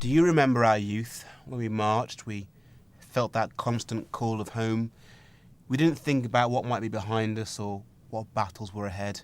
Do you remember our youth? When we marched, we felt that constant call of home. We didn't think about what might be behind us or what battles were ahead.